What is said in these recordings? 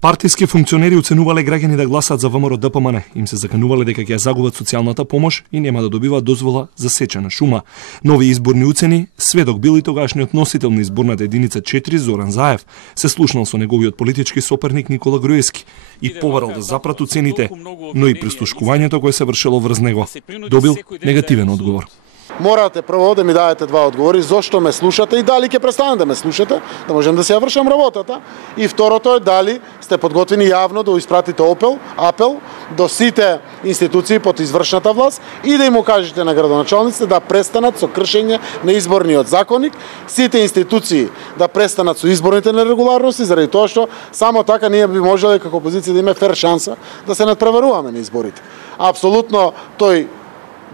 Партиски функционери оценувале граѓани да гласаат за ВМРО ДПМН, им се заканувале дека ќе загубат социјалната помош и нема да добиваат дозвола за сеча на шума. Нови изборни уцени, сведок бил и тогашниот носител на изборната единица 4 Зоран Заев, се слушнал со неговиот политички соперник Никола Груевски и побарал да запрат уцените, но и прислушкувањето кое се вршело врз него добил негативен одговор. Морате прво да ми дадете два одговори, зошто ме слушате и дали ќе престанете да ме слушате, да можем да се ја вршам работата. И второто е дали сте подготвени јавно да испратите апел до сите институции под извршната власт и да им кажете на градоначалниците да престанат со кршење на изборниот законник, сите институции да престанат со изборните нерегуларности, заради тоа што само така ние би можеле како опозиција да имаме фер шанса да се надпреваруваме на изборите. Апсолутно тој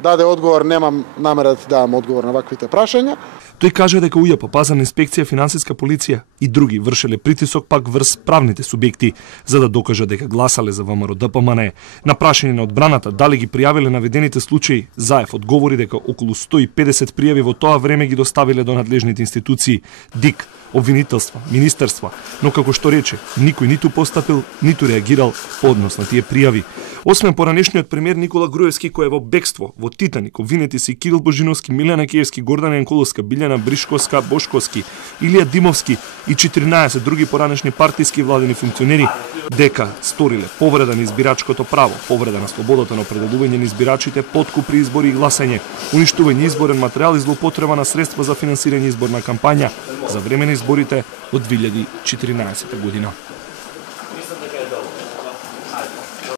даде одговор, немам намера да давам одговор на ваквите прашања. Тој кажа дека УЈП, пазарна инспекција, финансиска полиција и други вршеле притисок пак врз правните субјекти за да докажат дека гласале за ВМРО ДПМН. На прашање на одбраната дали ги пријавиле наведените случаи, Заев одговори дека околу 150 пријави во тоа време ги доставиле до надлежните институции, ДИК, обвинителства, министерства, но како што рече, никој ниту постапил, ниту реагирал по однос на тие пријави. Освен поранешниот премиер Никола Груевски кој е во бегство, во Титаник, обвинети се Кирил Божиновски, Милена Киевски, Гордана Јанкуловска, Билјана Бришковска, Бошковски, Илија Димовски и 14 други поранешни партиски и владени функционери дека сториле повреда на избирачкото право, повреда на слободата на определување на избирачите, подкуп при избори и гласање, уништување изборен материјал и злоупотреба на средства за финансирање изборна кампања за време на изборите од 2014 година.